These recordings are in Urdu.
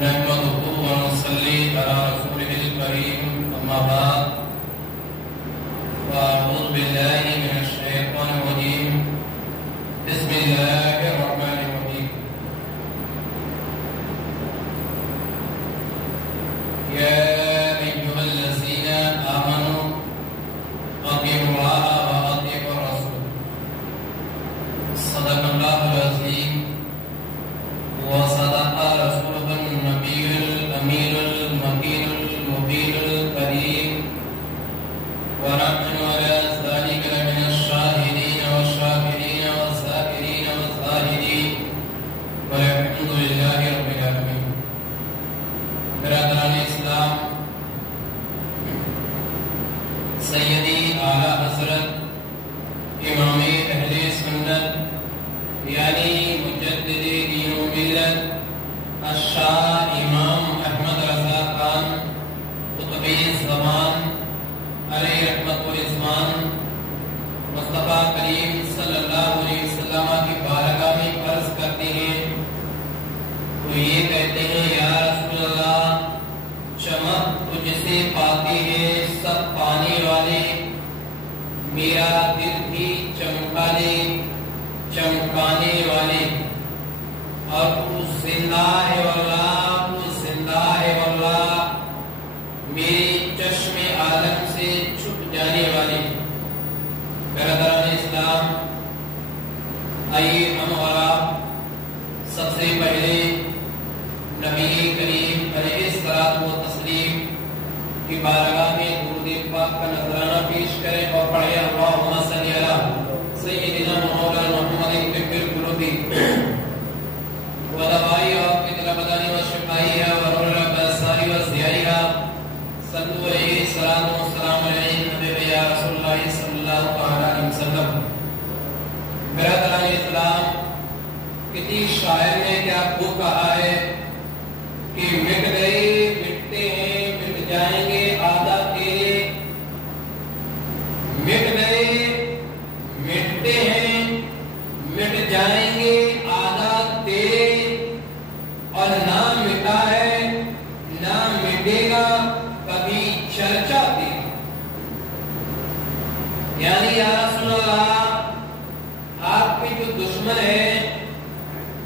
نحمده ونصلي على رسوله الكريم أما بعد فأعوذ بالله من الشيطان الرجيم بسم الله الرحمن الرحيم يا أيها الذين آمنوا أطيعوا الله وأطيعوا الرسول صدق الله العظيم وصدق رسوله النبي الأمين المكين المبين الكريم ونحن على ذلك لمن الشاهدين والشاكرين والذاكرين والزاهدين والحمد لله رب العالمين. برادران اسلام، سیدی اعلی حضرت امام اہل سنت یعنی مجدد دین و ملت الشاہ امام احمد رضا خان قطبی زمان علیہ رحمت الرضوان مصطفیٰ کریم صلی اللہ علیہ وسلم کی بارگاہ میں عرض کرتے ہیں تو یہ کہتے ہیں یا رسول اللہ، چمک تجھ سے پاتے ہیں سب پانے والے، میرا دل بھی چمکا لے چمکانے والے، اور تو زندہ ہے واللہ، تو زندہ ہے واللہ، میرے چشم عالم سے چھپ جانے والے. برادران اسلام، آئیے ہم اور آپ سب سے پہلے نبی کریم علیہ الصلوۃ والتسلیم کی بارگاہ میں درود پاک کا نذرانہ پیش کریں اور پڑھیں اللہم صلی علی سیدنا مولانا محمد طب القلوب ودوائی اور فطر بدانی و شفائیہ و روح الابصار و ضیائیہ صلو علیہ الصلاۃ والسلام علیہ نبی یا رسول اللہ صلی اللہ علیہ وسلم. برادران اسلام، کسی شاعر نے کیا خوب کہا ہے کہ مٹ گئے مٹتے ہیں مٹ جائیں گے آدھا تیرے، مٹ گئے مٹتے ہیں مٹ جائیں گے آدھا تیرے، اور نہ مٹا ہے نہ مٹے گا کبھی چرچا تیرا. یعنی یا رسول اللہ، آپ کے جو دشمن ہیں،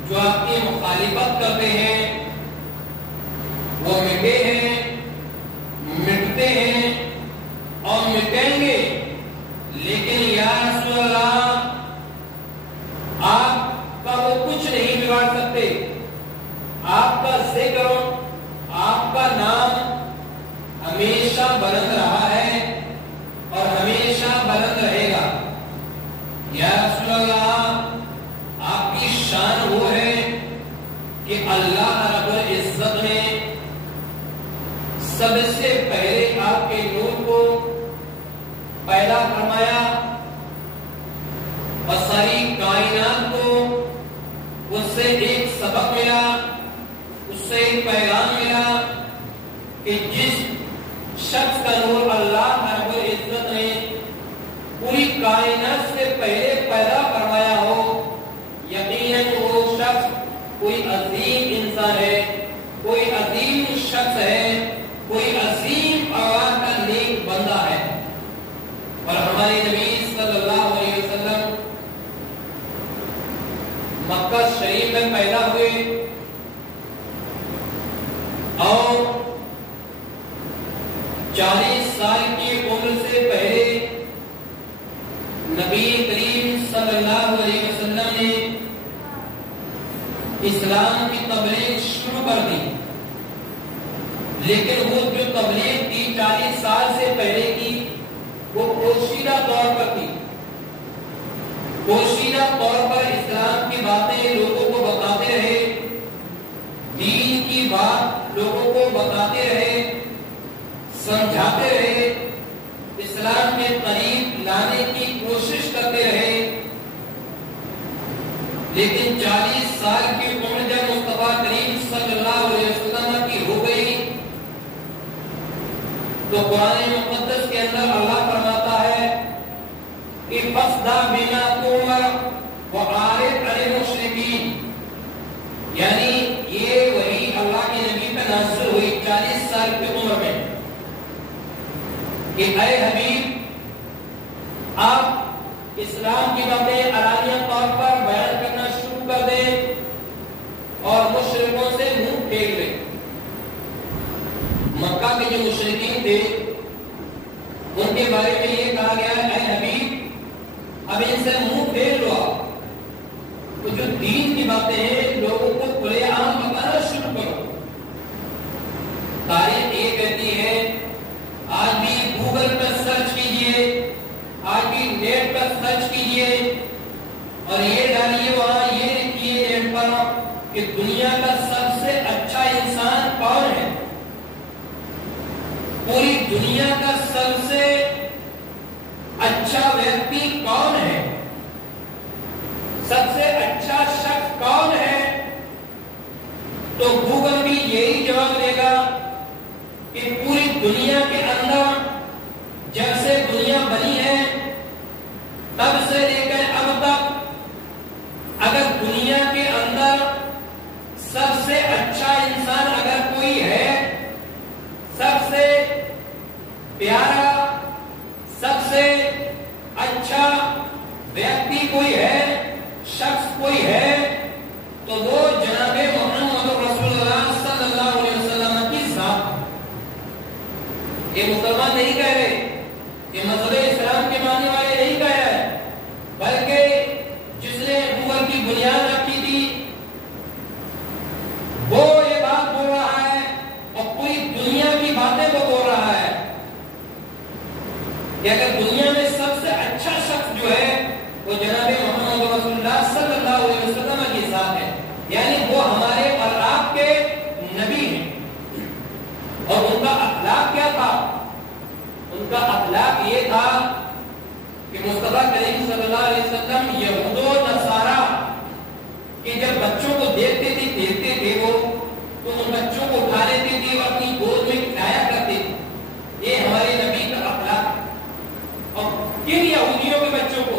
جو آپ کی مخالفت کرتے ہیں، وہ مٹے ہیں مٹتے ہیں اور مٹیں گے، لیکن یا رسول اللہ آپ کا وہ کچھ نہیں بگاڑ سکتے. آپ کا ذکر، آپ کا نام ہمیشہ بلند رہا ہے اور ہمیشہ بلند رہے گا. یا رسول اللہ، آپ کی شان وہ ہے کہ اللہ رب العزت نے سب سے پہلے آپ کے نور کو پیدا فرمایا اور ساری کائنات کو اس سے ایک سبق ملا، اس سے ایک پیغام ملا کہ جس شخص کا نور اللہ رب العزت نے پوری کائنات سے پہلے پیدا فرمایا ہو، یقیناً وہ شخص کوئی عظیم انسان ہے، کوئی عظیم شخص ہے، کوئی عظیم آواز کا نیک بندہ ہے. اور ہمارے نبی صلی اللہ علیہ وسلم مکہ شریف میں پیدا ہوئے اور 40 سال کی عمر سے پہلے نبی کریم صلی اللہ علیہ وسلم نے اسلام کی تبلیغ شروع کر دی، لیکن وہ جو تبلیغ تھی 40 سال سے پہلے کی، وہ پوشیدہ طور پر تھی. پوشیدہ طور پر اسلام کی باتیں لوگوں کو بتاتے رہے، دین کی بات لوگوں کو بتاتے رہے، سمجھاتے رہے، اسلام کے قریب لانے کی کوشش کرتے رہے. لیکن 40 سال کی عمر جب مصطفیٰ کریم صلی اللہ علیہ وسلم کی ہو گئی تو قرآن مقدس کے اندر اللہ فرماتا ہے کہ فَاصْدَعْ بِمَا تُؤْمَرُ وَأَعْرِضْ عَنِ الْمُشْرِكِينَ، یعنی یہ وہی اللہ کے نبی نازل ہوئی 40 سال کی عمر میں کہ اے حبیب آپ اسلام کی باتیں علانیہ طور پر بیان کرنا شروع کر دیں اور مشرکوں سے منہ پھیر لیں۔ مکہ کے جو مشرکین تھے ان کے بارے میں یہ کہا گیا اے حبیب اب ان سے منہ پھیر لو، تو جو دین کی باتیں ہیں لوگوں کو کھلے عام بتانا شروع کرو۔ تاریخ یہ کہتی ہے آج بھی گوگل پر سرچ کیجئے، آج بھی نیٹ پر سرچ کیجئے اور یہ ڈالیے وہاں یہ لکھیے نیٹ پر کہ دنیا کا سب سے اچھا انسان کون ہے، پوری دنیا کا سب سے اچھا ویکتی کون ہے، سب سے اچھا شخص کون ہے، تو گوگل بھی یہی جواب دے گا کہ پوری دنیا کے اندر جب سے دنیا بنی ہے تب سے لے کر اب تک اگر دنیا کے اندر سب سے اچھا انسان اگر کوئی ہے، سب سے پیارا، سب سے اچھا ویکتی کوئی ہے، شخص کوئی ہے، تو وہ جناب محمد رسول اللہ صلی اللہ علیہ وسلم کی ذات۔ یہ مسلمان نہیں کہہ رہے، یہ مذہب اسلام کے ماننے والے نہیں کہہ رہے، بلکہ جس نے گوگل کی بنیاد رکھی تھی وہ یہ بات بول رہا ہے اور پوری دنیا کی باتیں وہ بول رہا ہے کہ اگر دنیا میں سب سے اچھا شخص جو ہے وہ جناب محمد رسول اللہ صلی اللہ علیہ وسلم کی ذات ہے، یعنی وہ ہمارے اور آپ کے نبی ہیں۔ اور ان کا اخلاق کیا تھا؟ ان کا اخلاق یہ تھا کہ مصطفیٰ کریم صلی اللہ علیہ وسلم یہود و نصارہ کہ جب بچوں کو دیکھتے تھے دیکھتے تھے وہ تو ان بچوں کو اٹھا لیتے تھے اور اپنی گود میں کھلایا کرتے تھے۔ یہ ہمارے نبی کا اخلاق ہے۔ اور کن یہودیوں کے بچوں کو،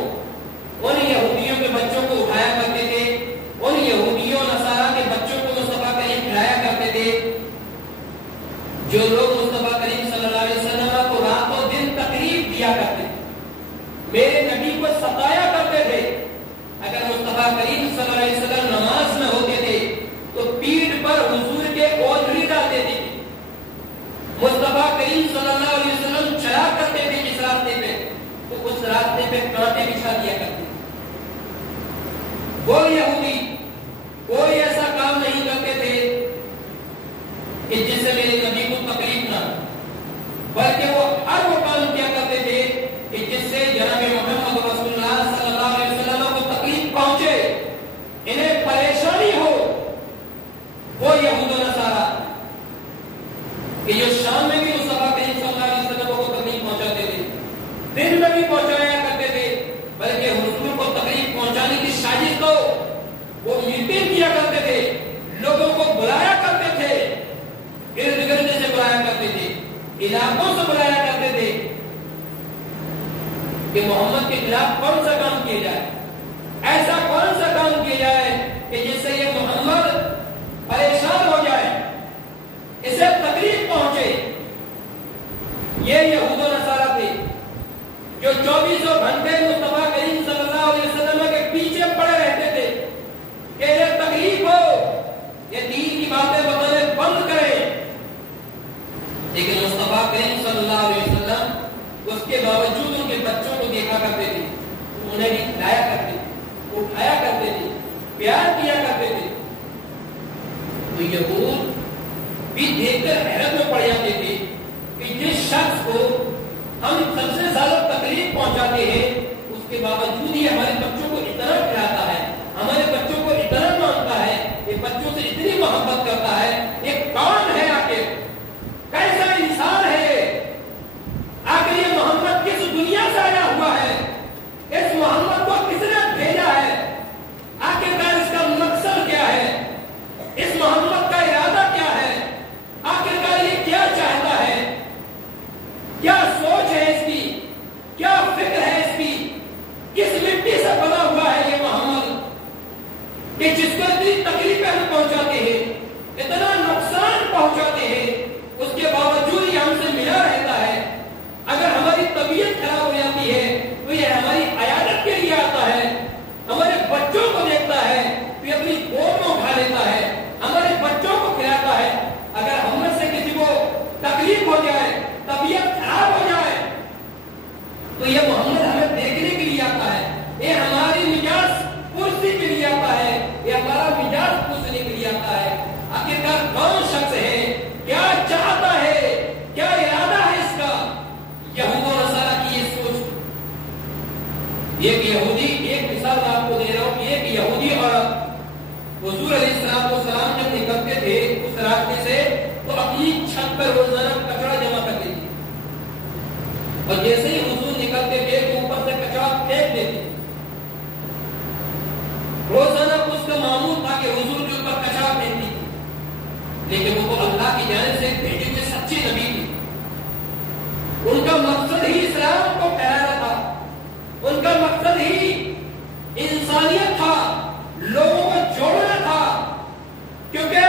ان یہودیوں کے بچوں کو اٹھایا کرتے تھے، ان یہودیوں نصارہ کے بچوں کو مصطفیٰ کریم کھلایا کرتے تھے۔ جو لوگ مصطفیٰ کریم صلی اللہ علیہ وسلم کو رات و دن تکلیف دیا کرتے تھے، میرے نبی کو ستایا کرتے تھے، اگر مصطفیٰ کریم صلی اللہ علیہ وسلم نماز میں ہوتے تھے تو پیٹھ پر حضور کے اوڑھنی ڈالتے تھے۔ مصطفیٰ کریم صلی اللہ علیہ وسلم چلا کرتے تھے جس راستے پہ تو اس راستے پہ کانٹے بچھا دیا کرتے تھے۔ وہ یہودی کوئی ایسا کام نہیں کرتے تھے کہ جس سے میرے نبی کو تکلیف نہ ہو، بلکہ وہ ہر وہ کام کیا کرتے تھے کہ جس سے جناب محمد رسول اللہ صلی اللہ علیہ وسلم کو تکلیف پہنچے، انہیں پریشانی ہو۔ وہ یہود و نصارہ کہ جو شام میں بھی مصطفیٰ کریم صلی اللہ علیہ وسلم کو تکلیف پہنچاتے تھے، دن میں بھی پہنچایا کرتے تھے، بلکہ حضور کو تکلیف پہنچانے کی سازش کو وہ میٹنگ کیا کرتے تھے، لوگوں کو بلایا کرتے تھے، ارد گرد سے بلایا کرتے تھے، علاقوں سے بلایا کرتے تھے کہ محمد کے خلاف کون سا کام کیا جائے، ایسا کون سا کام کیا جائے کہ جس سے یہ محمد پریشان ہو جائے، اسے تکلیف پہنچے۔ یہ یہود و نصارہ تھے جو 24 گھنٹے مصطفیٰ کریم صلی اللہ علیہ وسلم کے پیچھے پڑے رہتے تھے کہ یہ تکلیف ہو، یہ دین کی باتیں بتانے بند کریں، لیکن مصطفیٰ کریم صلی اللہ علیہ وسلم اس کے باوجود ان کے بچوں کو دیکھا کرتے تھے، انہیں بھی کھلایا کرتے تھے، اٹھایا کرتے تھے، پیار کیا کرتے تھے۔ تو یہود بھی دیکھ کر حیرت میں پڑ جاتے تھے کہ جس شخص کو ہم سب سے زیادہ تکلیف پہنچاتے ہیں اس کے باوجود ہی ہمارے بچوں کو اتنا کھلاتا ہے، ہمارے بچوں کو اتنا مانتا ہے، یہ بچوں سے اتنی محبت کرتا ہے، یہ کون ہے آخر؟ کیسا انسان ہے؟ آخر یہ محمد کس دنیا سے آیا ہوا ہے؟ اس محمد کو کس نے بھیجا ہے؟ آخرکار اس کا مقصد کیا ہے؟ اس محمد کا ارادہ کیا ہے؟ آخرکار یہ کیا چاہتا ہے؟ کیا سوچ ہے اس کی؟ کیا فکر ہے اس کی؟ کس مٹی سے بنا ہوا ہے یہ محمد کہ جس کو اتنی تکلیفیں ہم پہنچاتے ہیں، اتنا نقصان پہنچاتے ہیں، اس کے باوجود یہ ہم سے ملا رہتا ہے. اگر ہماری طبیعت خراب ہو جاتی ہے تو یہ ہماری عیادت کے لیے آتا ہے. ہمارے بچوں کو دیکھتا ہے تو یہ اپنی گود میں اٹھا لیتا ہے، ہمارے بچوں کو کھلاتا ہے. اگر ہم میں سے کسی کو تکلیف ہو جائے، طبیعت خراب ہو جائے، تو یہ محمد ہمیں دیکھنے کے لیے آتا ہے. یہ ہماری مزاج پرسی کے لیے آتا ہے، یہ ہمارا مزاج پوچھنے کے لیے آتا ہے. آخرکار کون شخص ہے، کیا چاہتا ہے، کیا ارادہ ہے اس کا؟ یہود و نصارہ کی یہ سوچ. ایک یہودی، ایک مثال آپ کو دے رہا ہوں، ایک یہودی عورت حضور علیہ السلام جب نکلتے تھے اس راستے سے تو اپنی چھت پر روزانہ کچرا جمع کرتے تھے، اور جیسے ہی حضور نکلتے تھے تو اوپر سے کچرا پھینک دیتے. روزانہ اس کا معمول تھا کہ حضور کے اوپر کچرا پھینکتی تھی، لیکن وہ تو اللہ کی جانب سے بھیجے ہوئے سچے نبی تھے. ان کا مقصد ہی اسلام کو پھیلانا تھا، ان کا مقصد ہی انسانیت تھا، لوگوں کو جوڑنا تھا. کیونکہ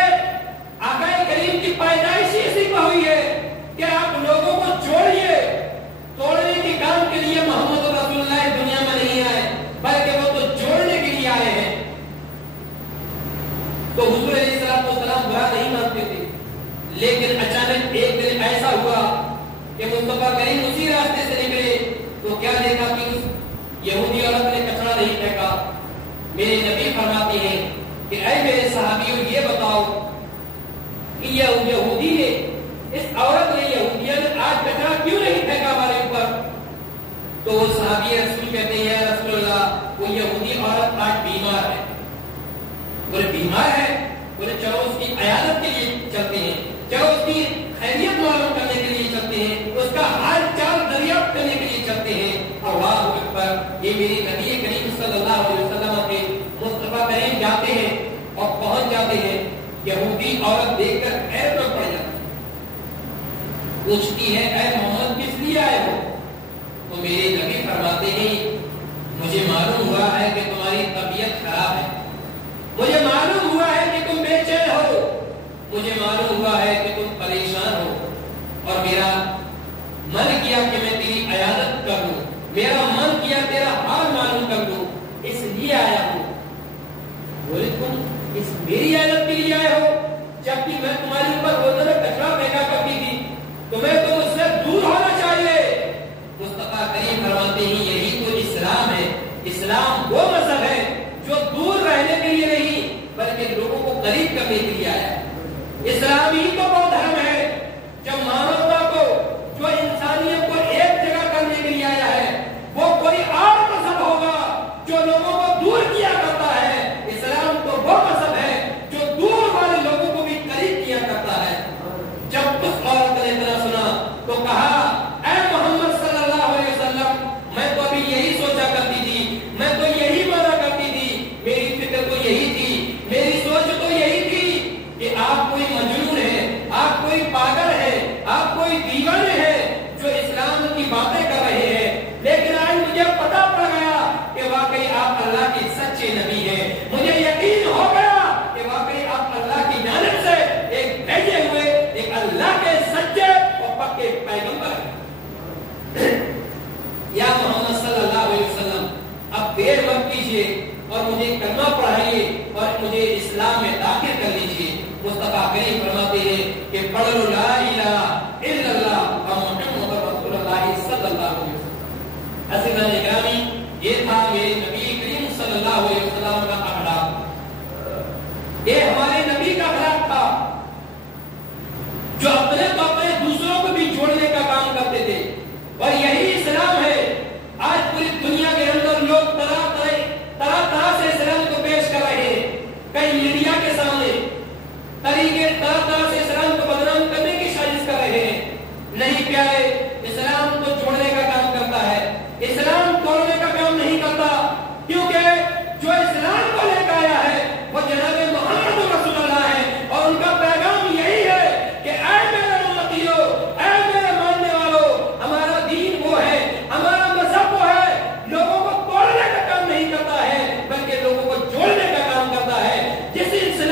آقا کریم کی پیدائش اسی پر ہوئی ہے کہ آپ لوگوں کو جوڑیے. توڑنے کے کام کے لیے محمد رسول اللہ دنیا میں نہیں آئے، بلکہ وہ تو جوڑنے کے لیے آئے ہیں. تو حضور علیہ السلام برا نہیں مانتے تھے، لیکن اچانک ایک دن ایسا ہوا کہ مصطفیٰ کریم اسی راستے سے نکلے تو کیا دیکھا کہ اس یہودی عورت نے کچرا نہیں پھینکا. میرے نبی فرماتے ہیں کہ اے میرے صحابیوں یہ بتاؤ کہ یہ یہودی نے، اس عورت نے، یہودیہ نے آج کچرا کیوں نہیں پھینکا ہمارے اوپر؟ تو وہ صحابی رسول کہتے ہیں یا رسول اللہ وہ یہودی عورت آج بیمار ہے. بولے بیمار ہے؟ بولے چلو اس کی عیادت کے لیے چلتے ہیں، چلو اس کی خیریت معلوم کرنے کے لیے چلتے ہیں، اس کا حال چال دریافت کرنے کے لیے چلتے ہیں. اللہ اکبر. یہ میری نبی کریم صلی اللہ علیہ وسلم کے مصطفیٰ کریم جاتے ہیں اور پہنچ جاتے ہیں. یہودی عورت دیکھ کر حیرت میں پڑ جاتی ہے، پوچھتی ہے اے محمد کس لیے آئے ہو؟ تو میرے نبی فرماتے ہیں مجھے معلوم ہوا ہے کہ تمہاری طبیعت خراب ہے، مجھے معلوم ہوا ہے کہ تم بے چین ہو، مجھے معلوم ہوا ہے کہ تم پریشان ہو، اور میرا من کیا کہ میں تیری عیادت کر لوں، میرا من کیا تیرا حال معلوم کر لوں، اس لیے آیا ہوں. بولے تم اس میری عیادت کے لیے آئے ہو جبکہ میں تمہارے اوپر روزانہ کچرا پھینکا کرتی تھی، تمہیں تو مجھ سے دور ہونا چاہیے. مصطفیٰ کریم فرماتے ہیں یہی تو اسلام ہے. اسلام وہ مذہب ہے جو دور رہنے کے لیے نہیں بلکہ لوگوں کو قریب کرنے کے لیے آیا ہے. اسلام ہی تو وہ دھرم ہے جو مانوتا کو، جو انسانیت کو ایک جگہ کرنے کے لیے آیا ہے. وہ کوئی اور مذہب ہوگا جو لوگوں کو دور کیا کرتا ہے. اسلام تو وہ مذہب ہے جو دور والے لوگوں کو بھی قریب کیا کرتا ہے. جب اس عورت نے اتنا سنا تو کہا اے محمد صلی اللہ علیہ وسلم میں تو ابھی یہی سوچا کرتی تھی، میں تو یہی مانا کرتی تھی، میری فکر تو یہی تھی، میری سوچ تو یہی تھی کہ آپ کوئی مجنون ہے، آپ کوئی پاگل ہے، آپ کوئی دیوانے ہیں جو اسلام کی باتیں کر رہے ہیں. لیکن آج مجھے پتا پڑ گیا کہ واقعی آپ اللہ کے سچے نبی ہیں. مجھے یقین ہو گیا کہ واقعی آپ اللہ کی جانب سے ایک بھیجے ہوئے ایک اللہ کے سچے اور پکے پیغمبر ہیں. یا محمد صلی اللہ علیہ وسلم اب دیر مت کیجیے اور مجھے کلمہ پڑھائیے اور مجھے اسلام میں داخل کر لیجیے. مصطفیٰ کریم فرماتے ہیں کہ پڑھ لو لا الہ الا اللہ محمد رسول اللہ صلی اللہ علیہ وسلم. عزیزان اکرامی یہ تھا میرے نبی کریم صلی اللہ علیہ وسلم کا اخلاق. یہ ہمارے نبی کا اخلاق تھا جو اپنے تو اپنے دوسروں کو بھی جوڑنے کا کام کرتے تھے. اور یہی اسلام ہے. آج پوری دنیا کے اندر لوگ طرح سے اسلام کو پیش کر رہے ہیں، کئی میڈیا کے سامنے طرح سے اسلام کو بدنام کرنے کی سازش کر رہے ہیں. نہیں پیارے، اسلام کو جوڑنے کا کام کرتا ہے، اسلام توڑنے کا کام نہیں کرتا. کیونکہ جو اسلام کو لے کر آیا ہے وہ جناب محمد رسول اللہ ہے، اور ان کا پیغام یہی ہے کہ اے میرے امتیو، اے میرے ماننے والوں، ہمارا دین وہ ہے، ہمارا مذہب وہ ہے، لوگوں کو توڑنے کا کام نہیں کرتا ہے بلکہ لوگوں کو جوڑنے کا کام کرتا ہے. جس اسلام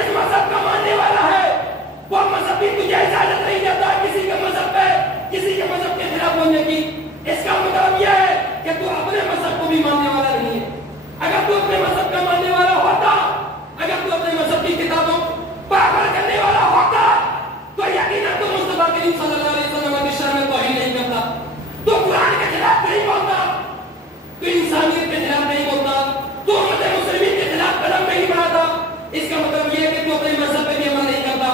جس مذہب کا ماننے والا ہے وہ مذہبی تجھے اجازت نہیں دیتا کسی کے مذہب پہ کسی کے مذہب کے خلاف بولنے کی. اس کا مطلب یہ ہے کہ تو اپنے مذہب کو بھی ماننے والا نہیں ہے. اگر تو اپنے مذہب کا ماننے والا ہوتا, اگر تو اپنے مذہب کی کتابوں پاگل کرنے والا ہوتا, تو یقیناً تو مصطفیٰ کریم صلی اللہ علیہ وسلم کی شان میں توہین نہیں کرتا, تو قرآن کے خلاف نہیں بولتا, تو انسانیت کے خلاف نہیں بولتا, تو امت مسلمین کے خلاف قدم نہیں بڑھاتا. اس کا مطلب یہ ہے کہ تو اپنے مذہب پہ بھی عمل نہیں کرتا.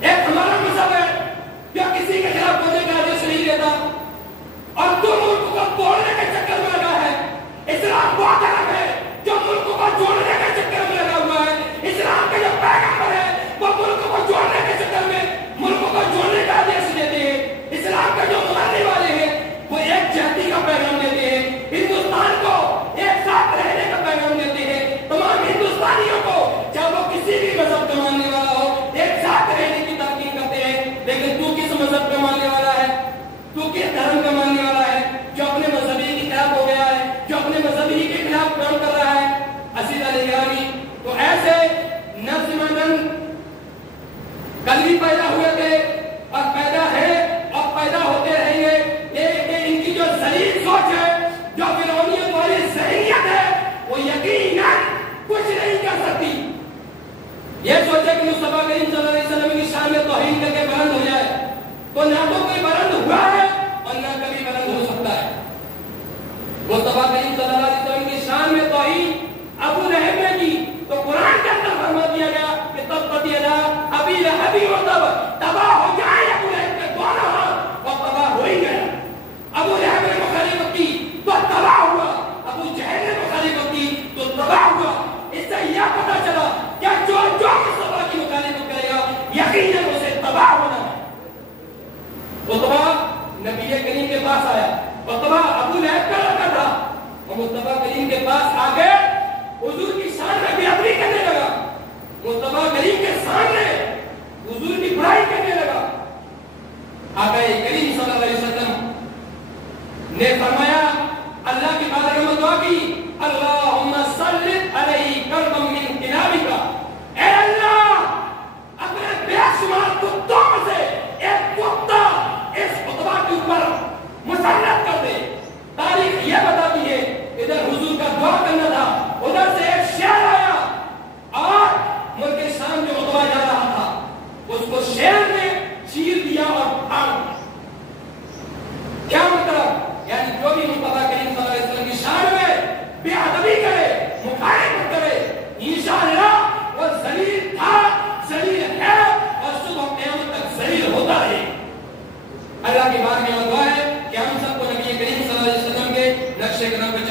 ایک ہمارا مذہب ہے جو کسی کے خلاف بولنے کا آدیش نہیں دیتا, اور تو ملک کو توڑنے کے چکر میں لگا ہے. اسلام بہت الگ ہے جو ملک کو جوڑنے کے چکر میں لگا ہوا ہے. اسلام کا جو پیغمبر ہے وہ ملک کو جوڑنے کے چکر میں ملک کو جوڑنے کا آدیش دیتے ہیں. اسلام کا جو ماننے والے ہیں وہ ایک جہتی کا پیغام دیتے ہیں, ہندوستان کو ایک ساتھ رہنے کا پیغام دیتے ہیں. تمام ہندوستانیوں کو چاہے وہ کسی بھی مذہب کا ماننے والا ہو ایک ساتھ رہنے کی تلقین کرتے ہیں. لیکن تو کس مذہب کا ماننے والا ہے, تو کس دھرم کا ماننے والا ہے جو اپنے مذہبی کے خلاف ہو گیا ہے, جو اپنے مذہبی کے خلاف کام کر رہا ہے. عزیزان گرامی, تو ایسے نفس مندن کل بھی پیدا ہوئے تھے اور پیدا ہے اور پیدا ہوتے رہیں گے. لیکن ان کی جو ذلیل سوچ ہے, جو فرعونیت والی ذہنیت ہے, وہ یقیناً کچھ نہیں کر سکتی. یہ سوچے کہ مصطفیٰ کریم صلی اللہ علیہ وسلم کی شان میں توہین کر کے بلند ہو جائے, تو نہ تو کوئی بلند ہوا ہے اور نہ کبھی بلند ہو سکتا ہے. مصطفیٰ کریم صلی اللہ علیہ وسلم کی شان میں توہین ابو لہب نے کی, تو قرآن کے اندر فرما دیا گیا کہ تبت یدا ابی لہب وتب, تباہ ہو جائے ابو لہب کے دونوں ہاتھ, اور تباہ ہو ہی گیا. ابو لہب نے مخالفت کی تو تباہ ہوا, ابو جہل نے مخالفت کی تو تباہ ہوا. اس سے یہ پتا چلا کہ جو مصطفیٰ کی مخالفت کرے گا یقیناً اسے تباہ ہونا ہے. اتبا نبی کریم کے پاس آیا, اتبا ابو لہب کا لڑکا تھا, اور مصطفیٰ کریم کے پاس آ کے حضور کی شان میں بے ادبی کرنے لگا, مصطفیٰ کریم کے سامنے حضور کی برائی کرنے لگا. آقا کریم صلی اللہ علیہ وسلم نے فرمایا, اللہ کی بارگاہ میں دعا کی, اللہم سلط علیہ کربا من کلابک, اے اللہ اپنے بے شمار کتوں سے ایک کتا اس اتبا کے اوپر مسلط کر دے. تاریخ یہ بتاتی ہے, ادھر حضور کا دعا کرنا تھا, ادھر سے ایک شیر آیا اور ملک شام جو اتبا جا رہا تھا اس کو شیر نے چیر دیا اور پھاڑ دیا. کیا مطلب, یعنی جو بھی مصطفیٰ کریم صلی اللہ علیہ وسلم کی شان میں بے ادبی کرے, مخالفت کرے, انشاءاللہ وہ ذلیل تھا, ذلیل ہے, اور صبح قیامت تک ذلیل ہوتا ہے. اللہ کی بارگاہ میں دعا ہے کہ ہم سب کو نبی کریم صلی اللہ علیہ وسلم کے نقش قدم پہ